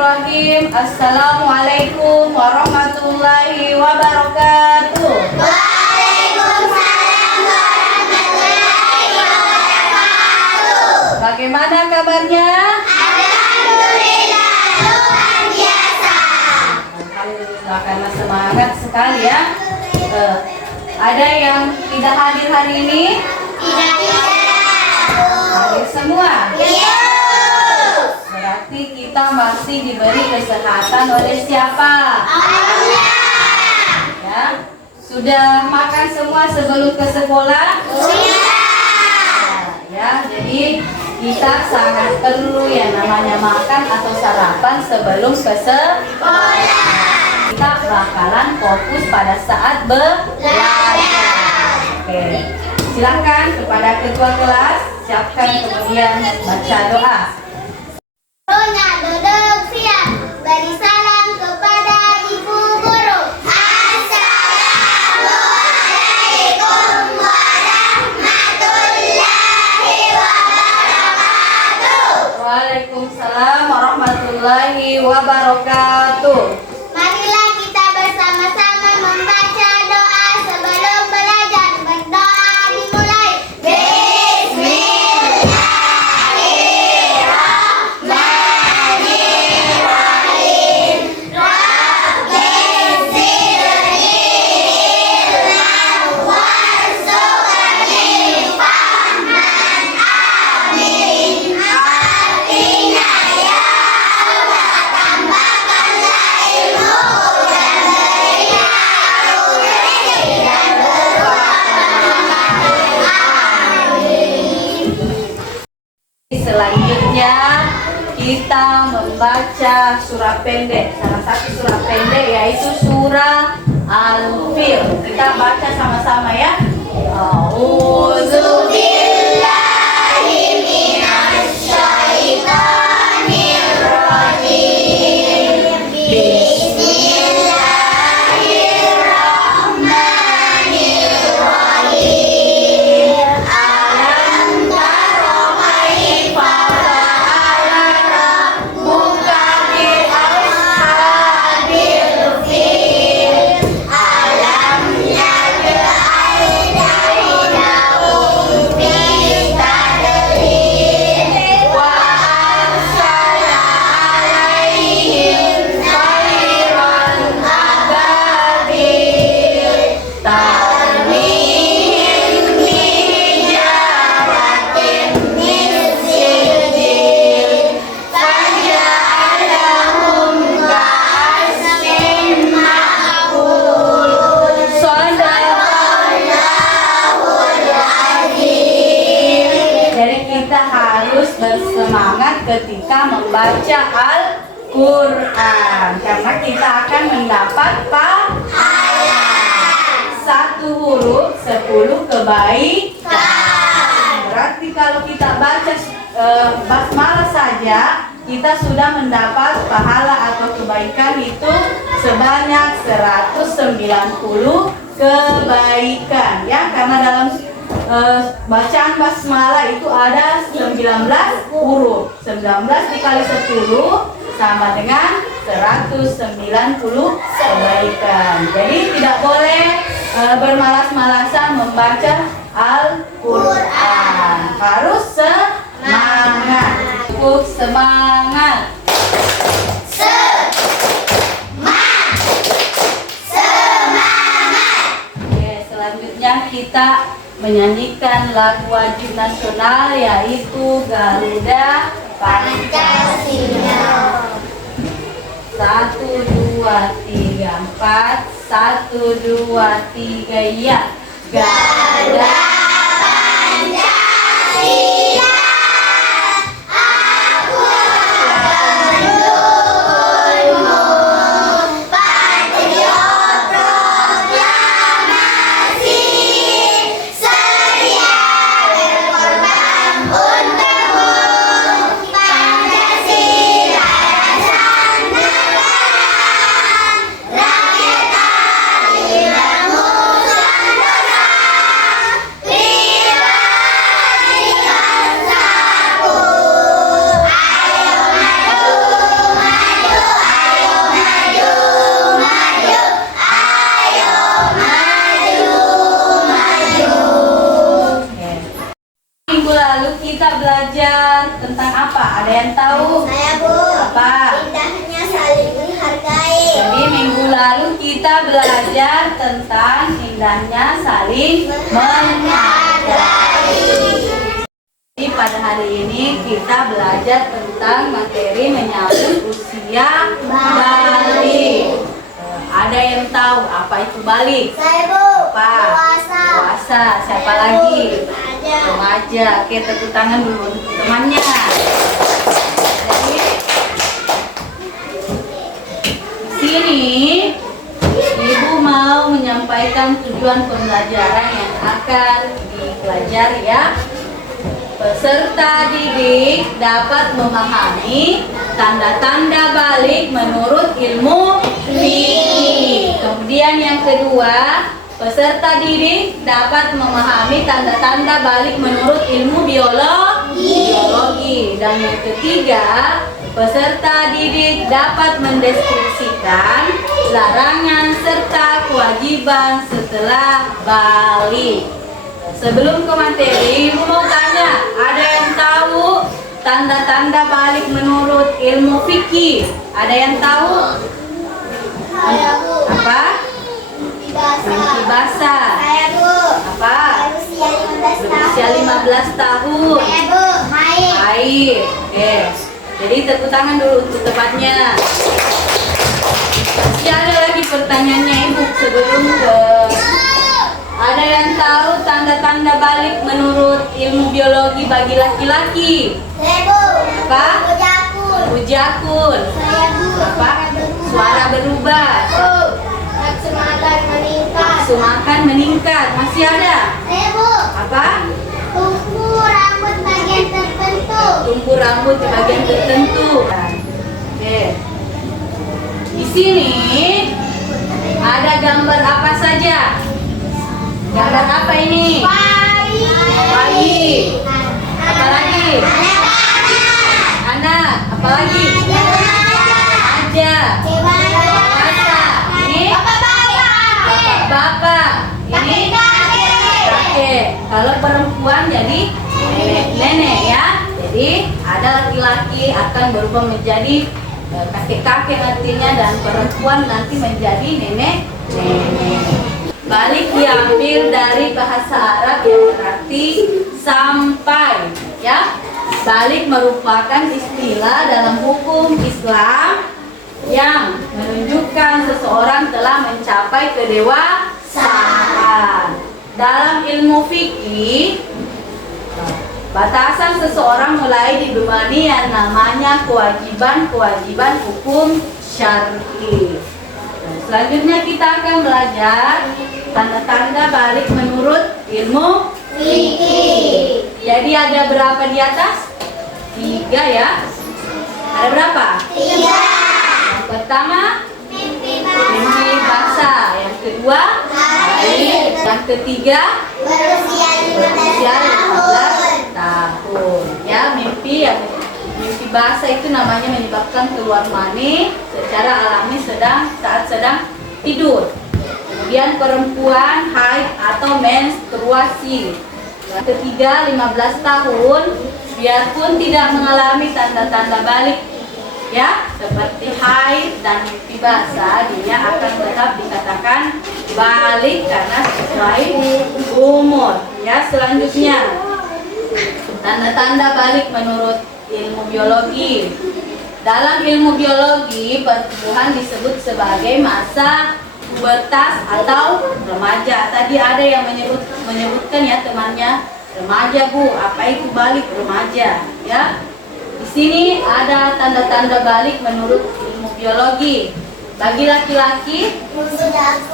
Bismillahirrahmanirrahim. Assalamualaikum warahmatullahi wabarakatuh. Waalaikumsalam warahmatullahi wabarakatuh. Bagaimana kabarnya? Alhamdulillah luar biasa. Alhamdulillah, karena semangat sekali ya. Ada yang tidak hadir hari ini? Tidak. Hadir semua. Iya. Berarti kita masih diberi kesehatan oleh siapa? Allah. Ya. Sudah makan semua sebelum ke sekolah? Sudah. Ya, jadi kita sangat perlu yang namanya makan atau sarapan sebelum ke sekolah. Kita bakalan fokus pada saat belajar. Oke, silakan kepada ketua kelas siapkan kemudian baca doa. Gurunya duduk siap. Beri salam kepada ibu guru. Assalamualaikum warahmatullahi wabarakatuh. Waalaikumsalam warahmatullahi wabarakatuh. Marilah kita bersama-sama membaca doa sebelum belajar. Berdoa dimulai. Bismillahirrahmanirrahim. Rabbizzidni ilman warzuqni fahman. Amin. Artinya ya Allah, tambahkanlah ilmu dan berilah aku rezeki dan berwakil. Amin. Selanjutnya kita membaca surah pendek. Salah satu surah pendek yaitu surah Al-Fil. Kita baca sama-sama ya. A'udzu Billahi minasyaitonir rajim. Bismillahirrahmanirrahim. Alam tara kaifa fa'ala rabbuka bi ashabil fil. Alam yaj'al kaidahum fi tadlil wa arsala alaihim tayran ababil tarmihim bijaratin min sijil faja'alahum ka'asfin ma'kul. Shadaqallahul azim. Jadi kita harus bersemangat ketika membaca Al-Quran karena kita akan mendapat pahala. 1 huruf 10 kebaikan. Berarti kalau kita baca basmalah saja kita sudah mendapat pahala atau kebaikan itu sebanyak 190 kebaikan ya, karena dalam bacaan basmalah itu ada 19 huruf. 19 dikali 10 sama dengan 190 kebaikan. Jadi tidak boleh bermalas-malasan membaca Al-Quran. Harus semangat. Cukup semangat. Oke, selanjutnya kita menyanyikan lagu wajib nasional yaitu Garuda Pancasila. 1, 2, 3, 4. 1, 2, 3, ya. Garuda Pancasila, aku penuhmu, patriot proklamasi, sedia berkorban untukmu. Pancasila dasar negara, rakyat adil dan nusantara. lalu kita belajar tentang apa? Ada yang tahu? Saya Bu. Apa? Indahnya saling menghargai. Jadi minggu lalu kita belajar tentang indahnya saling menghargai. Jadi pada hari ini kita belajar tentang materi menyambut usia balik. Ada yang tahu apa itu balik? Saya Bu. Apa? Puasa. Puasa. Siapa Saya, Bu. lagi? Remaja. Remaja. Oke, tepuk tangan dulu untuk temannya. Jadi di sini Ibu mau menyampaikan tujuan pembelajaran yang akan dipelajari ya. Peserta didik dapat memahami tanda-tanda balik menurut ilmu fikih. Kemudian yang kedua, peserta didik dapat memahami tanda-tanda balik menurut ilmu biologi. Dan yang ketiga, peserta didik dapat mendeskripsikan larangan serta kewajiban setelah balik. Sebelum ke materi, Ibu mau tanya, ada yang tahu tanda-tanda balik menurut ilmu fikih? Ada yang tahu? Saya Bu. Apa? Mimpi basah. Saya Bu. Apa? Berusia 15 tahun. Berusia 15 tahun. Saya Bu. Haid. Baik. Oke. Jadi tepuk tangan dulu untuk tempatnya. Masih ada lagi pertanyaannya Ibu sebelum ke... Ada yang tahu tanda-tanda balik menurut ilmu biologi bagi laki-laki? Saya Bu. Apa? Ujakun. Ujakun. Saya Bu. Apa? Suara berubah. Bu. Nafsu makan meningkat. Nafsu makan meningkat. Masih ada? Saya Bu. Apa? Tumbuh rambut bagian tertentu. Tumbuh rambut di bagian tertentu. Oke. Di sini ada gambar apa saja? Gambar apa ini? Bayi. Apa lagi? Anak. Apa lagi? Aja. Dewasa. Ini bapak. Ini kakek. Kalau perempuan jadi nenek ya. Jadi ada laki-laki akan berubah menjadi kakek-kakek nantinya, dan perempuan nanti menjadi nenek. Balik diambil dari bahasa Arab yang berarti sampai ya. Balik merupakan istilah dalam hukum Islam yang menunjukkan seseorang telah mencapai kedewasaan. Dalam ilmu fikih, batasan seseorang mulai dibebani yang namanya kewajiban hukum syar'i. Selanjutnya kita akan belajar tanda-tanda balik menurut ilmu fikih. Jadi ada berapa di atas? 3 ya. Ada berapa? 3. Yang pertama Mimpi mimpi basah. Yang kedua Haid. Yang ketiga Berusia 15 usia tahun. 15 tahun. Ya, mimpi basah itu namanya menyebabkan keluar mani secara alami saat sedang tidur. Kemudian perempuan haid atau menstruasi. Yang ketiga 15 tahun, biarpun tidak mengalami tanda-tanda balik ya seperti haid dan mimpi basah, dia akan tetap dikatakan balik karena sesuai umur. Ya, selanjutnya tanda-tanda balik menurut ilmu biologi. Dalam ilmu biologi, pertumbuhan disebut sebagai masa pubertas atau remaja. Tadi ada yang menyebutkan ya temannya, remaja Bu. Apa itu balik remaja? Ya. Di sini ada tanda-tanda balik menurut ilmu biologi. Bagi laki-laki,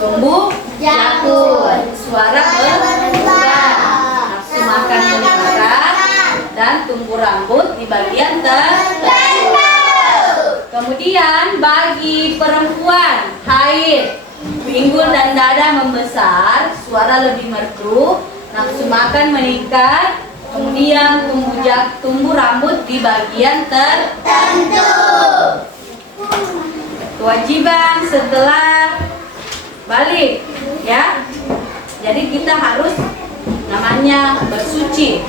tumbuh jakun, suara berubah, nafsu makan meningkat, dan tumbuh rambut di bagian tertentu. Kemudian bagi perempuan, haid, pinggul dan dada membesar, suara lebih merdu, nafsu makan meningkat, kemudian tumbuh rambut di bagian tertentu. Kewajiban setelah balik, ya. Jadi kita harus namanya bersuci.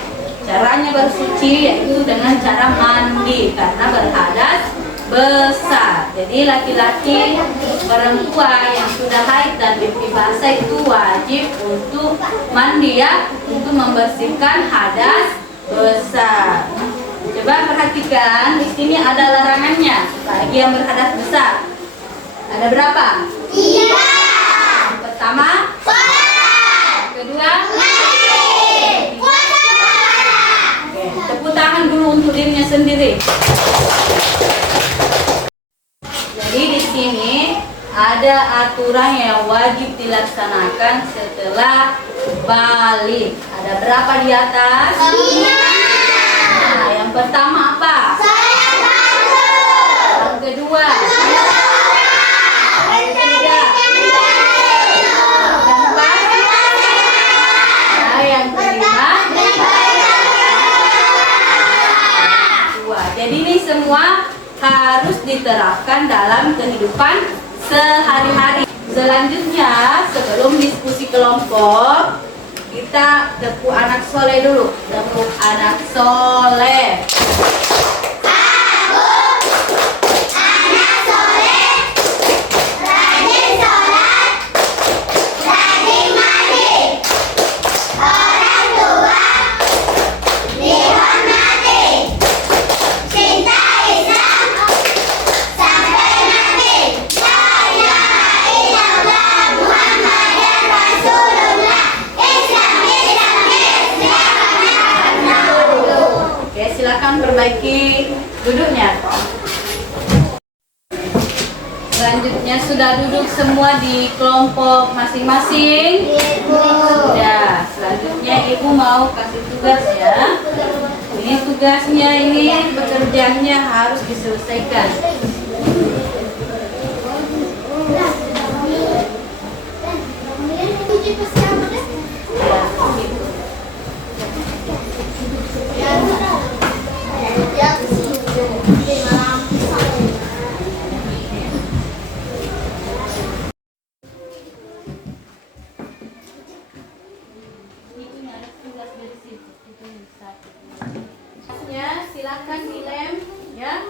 Caranya bersuci yaitu dengan cara mandi karena berhadas besar. Jadi laki-laki perempuan yang sudah haid dan mimpi basah itu wajib untuk mandi ya, untuk membersihkan hadas besar. Coba perhatikan, di sini ada larangannya bagi yang berhadas besar. Ada berapa? 3. Yang pertama, yang kedua, oke, tepuk tangan dulu untuk dirinya sendiri. Jadi di sini ada aturan yang wajib dilaksanakan setelah balik. Ada berapa di atas? 5. Nah, yang pertama apa? Yang kedua? Yang ketiga? Yang keempat? Nah, yang kelima? Dua. Jadi ini semua harus diterapkan dalam kehidupan sehari-hari. Selanjutnya, sebelum diskusi kelompok, kita tepuk anak soleh dulu. Tepuk anak soleh. Oke, silakan perbaiki duduknya. Selanjutnya sudah duduk semua di kelompok masing-masing? Sudah. Selanjutnya ibu mau kasih tugas ya. Ini tugasnya, ini pekerjaannya harus diselesaikan. Silakan dilem ya.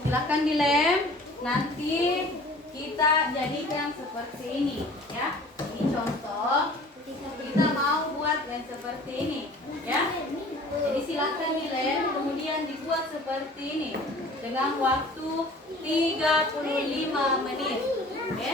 Silakan dilem. Nanti kita jadikan seperti ini ya. Ini contoh. Kita mau buat yang seperti ini ya. Jadi silakan dilem, kemudian dibuat seperti ini dengan waktu 35 menit. Oke.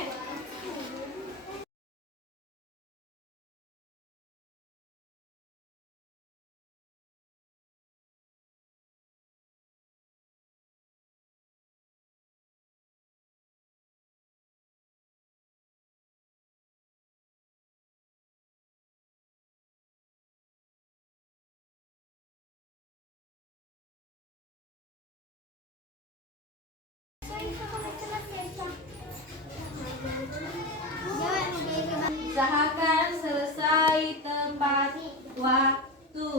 Usahakan selesai tepat waktu.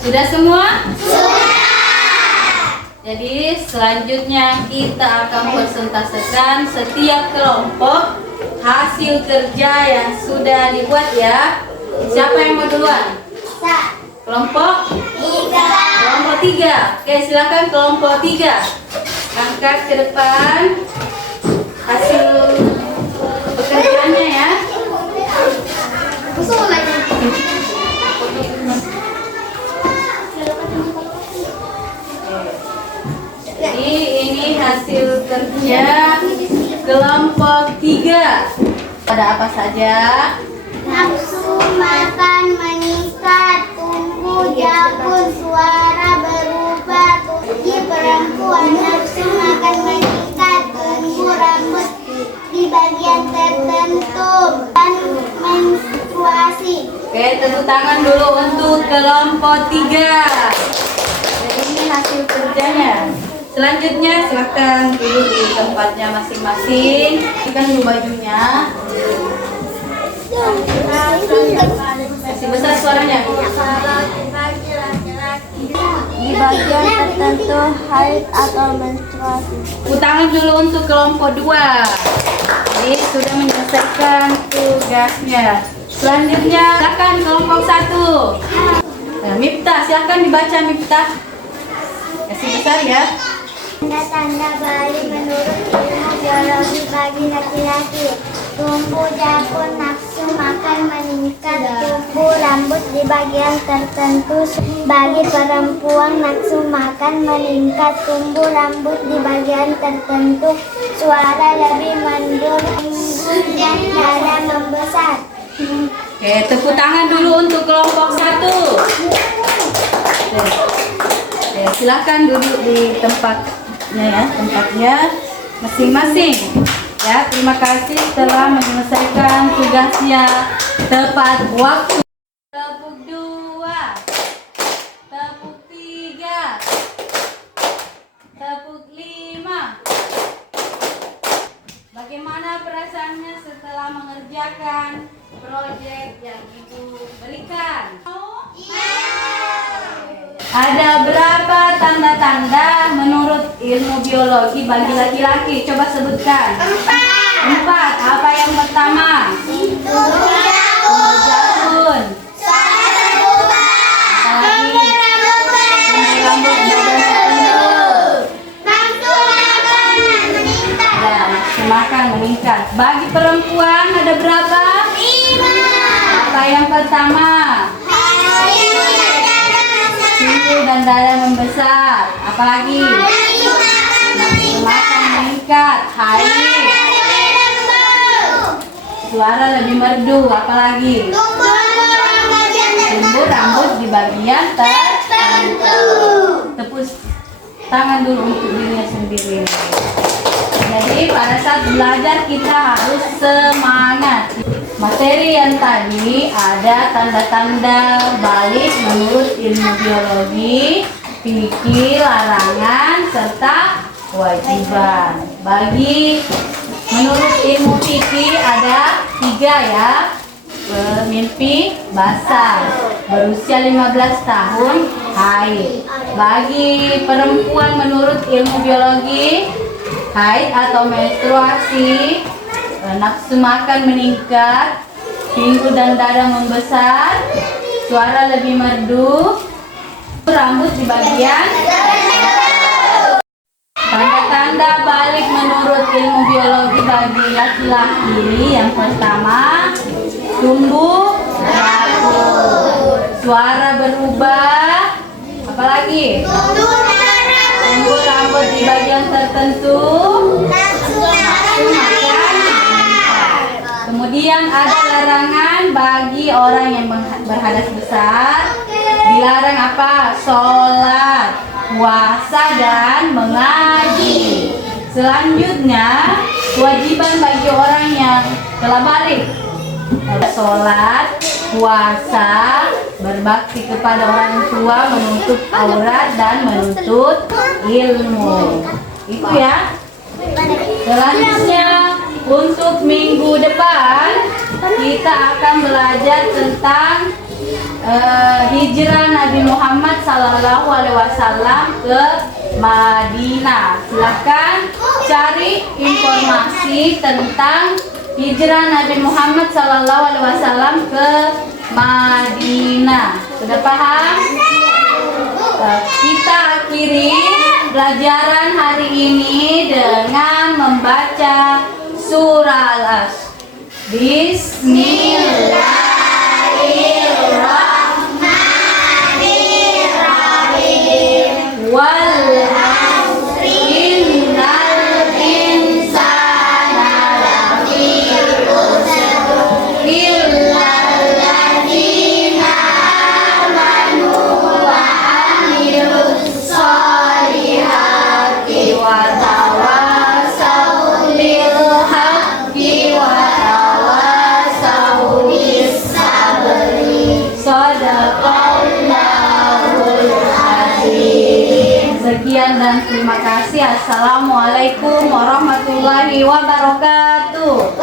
Sudah semua? Sudah. Jadi selanjutnya kita akan presentasikan setiap kelompok hasil kerja yang sudah dibuat ya. Siapa yang mau duluan? Kelompok 3. Kelompok 3. Oke, silakan kelompok 3. Angkat ke depan hasil pekerjaannya ya. Jadi ini hasil kerja kelompok 3. Ada apa saja? Nafsu makan meningkat, tumbuh jabun, suara berubah, tubuh perempuan. Nafsu makan meningkat, tumbuh rambut di bagian tertentu, dan menstruasi. Oke, tepuk tangan dulu untuk kelompok 3. Jadi ini hasil kerjanya. Selanjutnya silakan duduk di tempatnya masing-masing. Ikan dulu bajunya. Masih besar suaranya. Di bagian tertentu haid atau menstruasi. Tepuk tangan dulu untuk kelompok 2. Jadi sudah menyelesaikan tugasnya. Selanjutnya silakan kelompok 1. Miftah, silakan dibaca Miftah. Kasih besar ya. Tanda-tanda balik menurut ilmu biologi bagi laki-laki. Tumbuh jakun, nafsu makan meningkat, tumbuh rambut di bagian tertentu. Bagi perempuan, nafsu makan meningkat, tumbuh rambut di bagian tertentu, suara lebih merdu, dan darah membesar. Oke, tepuk tangan dulu untuk kelompok 1. Oke, silakan duduk di tempatnya masing-masing. Ya, terima kasih telah menyelesaikan tugasnya tepat waktu. Tepuk 2, tepuk 3, tepuk 5. Bagaimana perasaannya setelah mengerjakan proyek yang Ibu berikan? Ada berapa tanda-tanda menurut ilmu biologi bagi laki-laki? Coba sebutkan. 4. Apa yang pertama? Tumbuh jakun. Apalagi? Tumbuh rambut ya, nafsu makan meningkat. Bagi perempuan ada berapa? 5. Apa yang pertama? Suhu dan darah membesar. Apalagi? Nafsu makan meningkat. Haid. Suara lebih merdu. Apalagi? Tumbuh rambut di bagian tertentu. Tepuk tangan dulu untuk dirinya sendiri. Jadi pada saat belajar kita harus semangat. Materi yang tadi ada tanda-tanda balik menurut ilmu biologi, fikih, larangan, serta kewajiban. Bagi menurut ilmu fikih ada 3 ya. Mimpi basah, berusia 15 tahun, haid. Bagi perempuan menurut ilmu biologi, haid atau menstruasi, nafsu makan meningkat, pinggul dan dada membesar, suara lebih merdu, rambut di bagian. Tanda-tanda balik menurut ilmu biologi bagi laki-laki yang pertama, tumbuh rambut, suara berubah, apalagi? Tumbuh rambut di bagian tertentu, nafsu makan. Kemudian ada larangan bagi orang yang berhadas besar. Dilarang apa? Sholat, puasa, dan mengaji. Selanjutnya, kewajiban bagi orang yang telah balik. Sholat, puasa, berbakti kepada orang tua, menutup aurat, dan menuntut ilmu. Itu ya. Selanjutnya, untuk minggu depan kita akan belajar tentang hijrah Nabi Muhammad SAW ke Madinah. Silakan cari informasi tentang hijrah Nabi Muhammad SAW ke Madinah. Sudah paham? Kita akhiri pelajaran hari ini dengan membaca surah Al-Asr. Bismillahirrahmanirrahim. Wal 'asri innal insana lafi khusr illa alladzina amanu wa 'amilus sholihati wa tawassaw bil haqqi wa tawassaw bis sabri. Shadaqallahul azim. Sekian dan terima kasih. Assalamualaikum warahmatullahi wabarakatuh.